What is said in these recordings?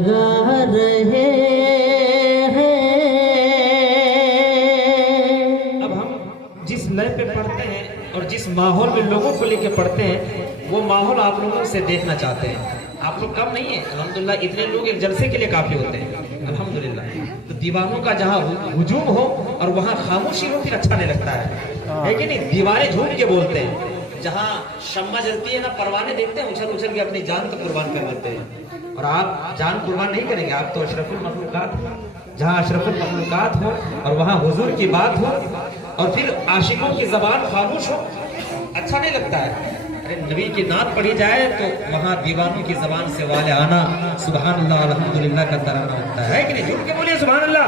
जगा रहे हैं। अब हम जिस लय पे पढ़ते हैं और जिस माहौल में लोगों को लेकर पढ़ते हैं वो माहौल आप लोगों से देखना चाहते हैं। आप लोग कम नहीं है अल्हम्दुलिल्लाह, इतने लोग एक जलसे के लिए काफी होते हैं अल्हम्दुलिल्लाह। तो दीवानों का जहाँ हुजूम हो और वहाँ खामोशी हो फिर अच्छा नहीं लगता है कि नहीं। दीवाने झूठ के बोलते हैं, जहाँ शम्मा जलती है ना परवाने देखते हैं उछल उछल के अपनी जान तो कुर्बान कर देते हैं। और आप जान कुर्बान नहीं करेंगे, आप तो अशरफुल मखलूकात। जहाँ अशरफुल मखलूकात हो और वहाँ हुजूर की बात हो और फिर आशिकों की जबान खामोश हो, अच्छा नहीं लगता है। अरे नबी की नात पढ़ी जाए तो वहाँ दीवानों की जबान से वाले आना सुभान अल्लाह अल्हम्दुलिल्लाह का तराना होता है कि नहीं। झूठ के बोलिए सुभान अल्लाह।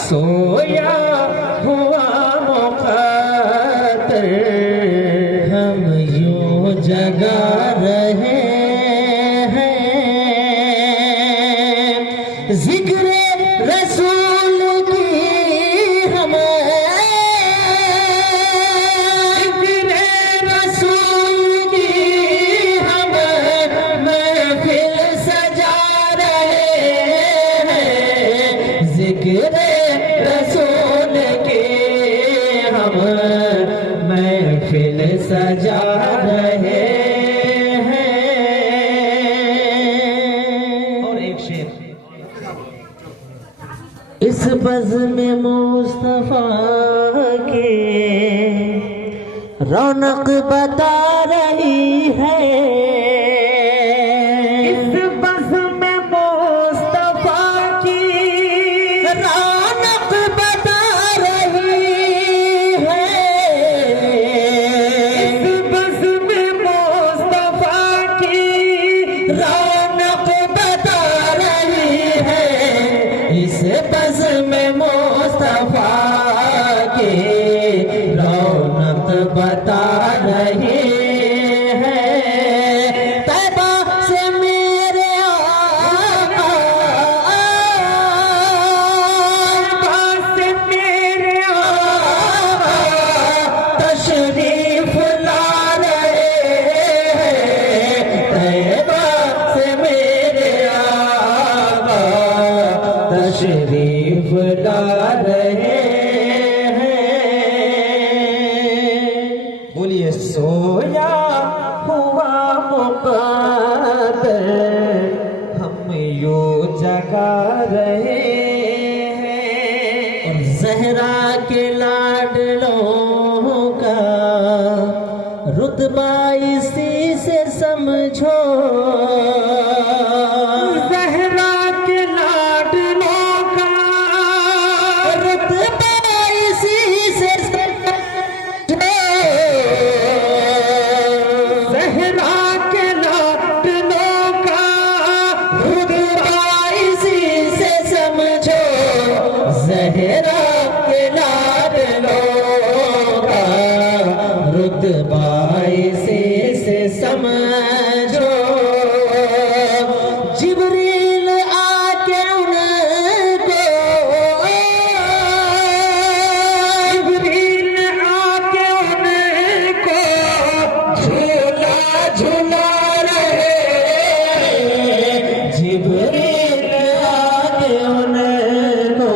सोया हुआ मुक़द्दर हम यूं जगा रहे हैं। जिक्र रसूल की हमें, जिक्र रसूल की हमें महफिल सजा रहे हैं। जिक्र रसूल की हम महफिल सजा रहे हैं। और एक शेर, इस बज़्म मुस्तफा की रौनक बता रही है। इस बज़्म मुस्तफा की रौनक बता रही है। इस बज़्म मुस्तफा की रौनक बता रही है। इस बज़्म मुस्तफा की रौनक बता रही है। तैबा से मेरे आका, तैबा से मेरे आका तशरीफ ला रहे हैं। तैबा से मेरे आका तशरीफ ला रहे हैं। बोलिए सोया हुआ मुक़द्दर हम यूं जगा रहे हैं। और ज़हरा के लाडलों का रुतबा इसी से समझो। ज़हरा के लाडलों का रुतबा इसी से समझो। ज़हरा के लाडलों का रुतबा इसी से समझो। ज़हरा के लाडलों का रुतबा इसी से समझो। जिब्रील आके उनको, जिब्रील आके उनको झूला झूला रहे हैं। जिब्रील आके उनको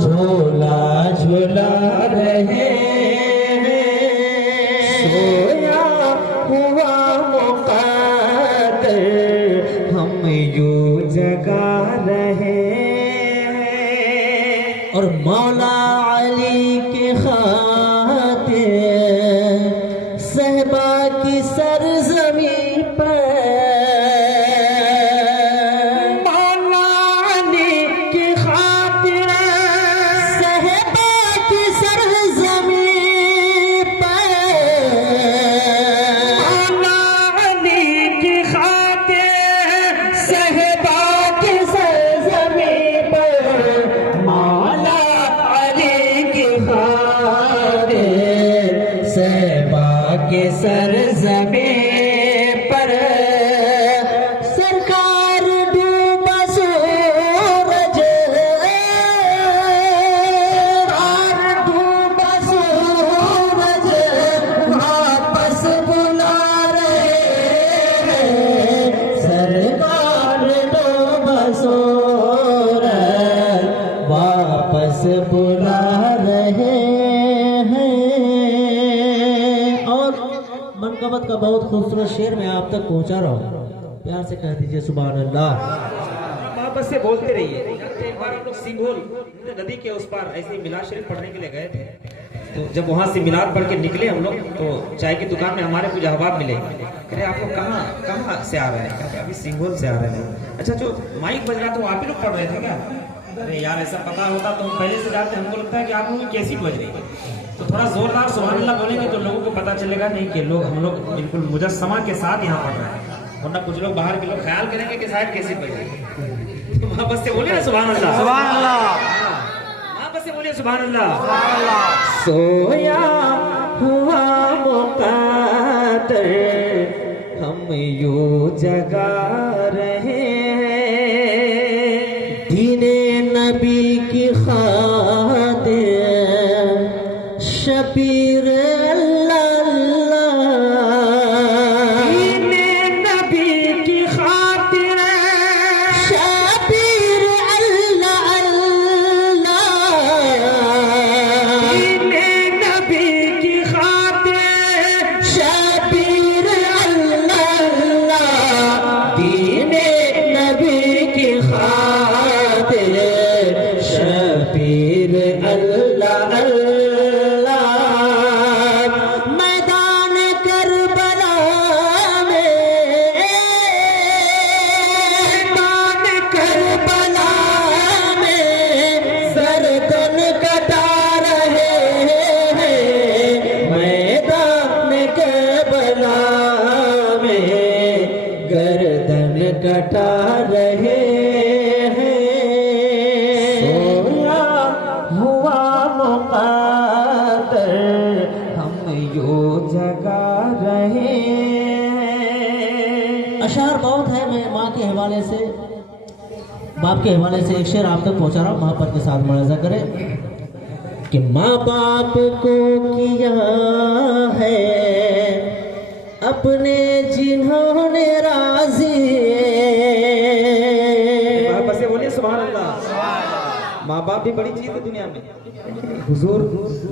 झूला झूला रहे हैं। सोया हुआ मुक़द्दर हम यूं जगा रहे हैं। और मौला अली के खातिर सहबा की सरज़मीं पर, मौला अली की खातिर सहबा की सरज़मीं पर, मौला अली की खातिर सहबा की सरज़मीं पर, मौला अली की खातिर सहबा के सरज़मीं पर सरकार डूबा सूरज, सरकार डूबा सूरज वापस बुला रहे हैं। सरकार डूबा मनकबत का बहुत खूबसूरत शेर मैं आप तक पहुंचा रहा हूँ, प्यार से कह दीजिए सुभान अल्लाह। मोहब्बत से बोलते रहिए। एक बार हम लोग सिंघोल नदी के उस पार ऐसे ही मिलाद शरीफ पढ़ने के लिए गए थे, तो जब वहाँ से मिलाद पढ़ के निकले हम लोग, तो चाय की दुकान में हमारे कुछ अहबाब मिले। कह रहे आप लोग कहाँ से आ रहे हैं? क्या अभी सिंघोल से आ रहे हैं। अच्छा, जो माइक बज रहा था वो आप ही लोग पढ़ रहे थे क्या? अरे यार, ऐसा पता होता तो हम पहले से जाते। हमको लगता है कि आप लोगों की कैसी बज रही है, तो थोड़ा जोरदार सुभान अल्लाह बोलेंगे तो लोगों को पता चलेगा नहीं कि हम लोग बिल्कुल मुजस्समा के साथ यहाँ पढ़ रहे हैं, वरना कुछ लोग बाहर के लोग ख्याल करेंगे कि शायद कैसी बज रही है। तो मोहब्बत से बोलिए ना सुभान अल्लाह, सुभान अल्लाह। मोहब्बत से बोलिए सुभान अल्लाह, सुभान अल्लाह। सोया हुआ मुक़द्दर हम यूं जगा रहे हैं, दीने नबी की खातिर शबीर अल्लाह अल्लाह, दीने नबी की खातिर शबीर अल्लाह अल्लाह, दीने नबी की खातिर शबीर अल्लाह अल्लाह, दीने नबी की खातिर शबीर अल्लाह अल्लाह। मैदान करबला में, मैदान करबला में सरदन कटा रहे हैं, मैदान करबला में गर्दन कटा रहे हैं। सोया हुआ मुक़द्दर हम यूं जगा रहे हैं। अशार बहुत है, मैं माँ के हवाले से, बाप के हवाले से एक शेर आप तक पहुंचा रहा हूँ, मोहब्बत के साथ मुलाज़ा करें कि माँ बाप को किया है अपने जिन्होंने राजी। मोहब्बत से बोलिए सुभान अल्लाह। माँ बाप भी बड़ी चीज है दुनिया में। हुजूर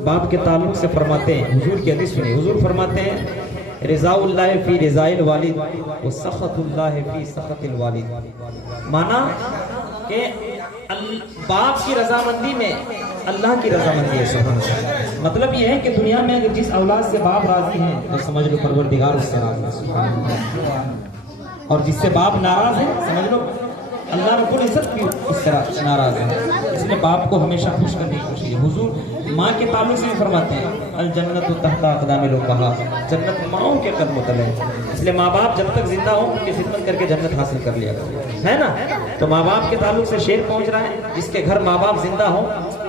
बाप के ताल्लुक से फरमाते हैं, हुजूर की हदीस सुनिए, हुजूर फरमाते हैं रिज़ाउल्लाह फी रिज़ाइल वालिद व सख़तुल्लाह फी सख़तिल वालिद। माना कि बाप की रजामंदी में अल्लाह की रजामंदी है। सुभान अल्लाह। मतलब ये है कि दुनिया में अगर जिस औलाद से बाप राजी है तो समझ लो परवरदिगार उससे राजी है। सुभान अल्लाह। और जिससे बाप नाराज है समझ लो अल्लाह रब्बुल इज्जत भी उससे नाराज है। इसलिए बाप को हमेशा खुश करने की कोशिश है। हुजूर माँ के ताल्लुक से भी फरमाते हैं अल जन्नत तहता अक़दामिल उम्महा, जन्नत माँओं के कदमों तले है। इसलिए माँ बाप जब तक जिंदा हो उनकी खिदमत करके जन्नत हासिल कर लिया है ना। तो माँ बाप के ताल्लुक से शेर पहुंच रहा है, जिसके घर माँ बाप जिंदा हो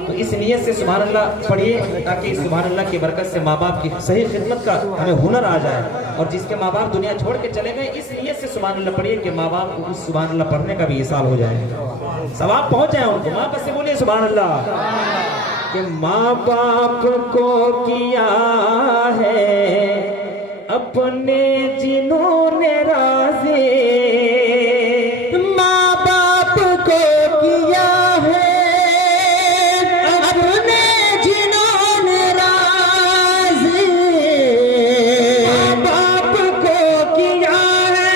तो इस नियत से सुभान अल्लाह पढ़िए ताकि इस सुभान अल्लाह की बरकत से माँ बाप की सही खिदमत का हमें हुनर आ जाए। और जिसके माँ बाप दुनिया छोड़ के चले गए इस नियत से सुभान अल्लाह पढ़िए कि माँ बाप को उस सुभान अल्लाह पढ़ने का भी हिसाब हो जाए, सवाब पहुंच जाए उनको। माँ बाप से बोलिए सुभान अल्लाह कि माँ बाप को किया है अपने जिन्होंने राज़ी, माँ बाप को किया है अपने जिन्होंने राज़ी, माँ बाप को किया है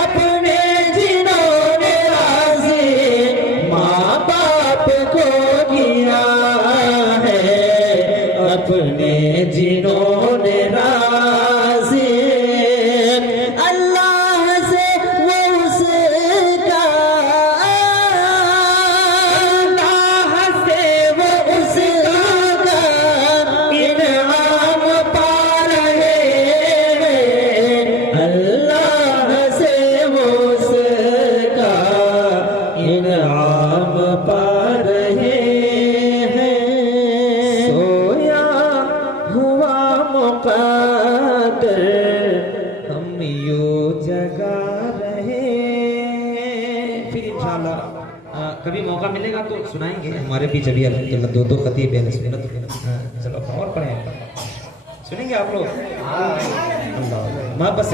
अपने जिन्होंने राज़ी, माँ बाप को किया है अपने जिन्होंने राज़ी। अल्लाह से वो उसका, अल्लाह से वो उसका इनाम पा रहे हैं, अल्लाह से वो उसका इनाम पा रहे हैं। सोया हुआ मुक़द्दर हम यूं जगा रहे हैं। फिर इंशाल्लाह कभी मौका मिलेगा तो सुनाएंगे। हमारे बीच अभी अल्हम्दुलिल्लाह दो खतीब हैं सुन्नत। चलो और पढ़ें, सुनेंगे आप लोग। अल्लाह मोहब्बत से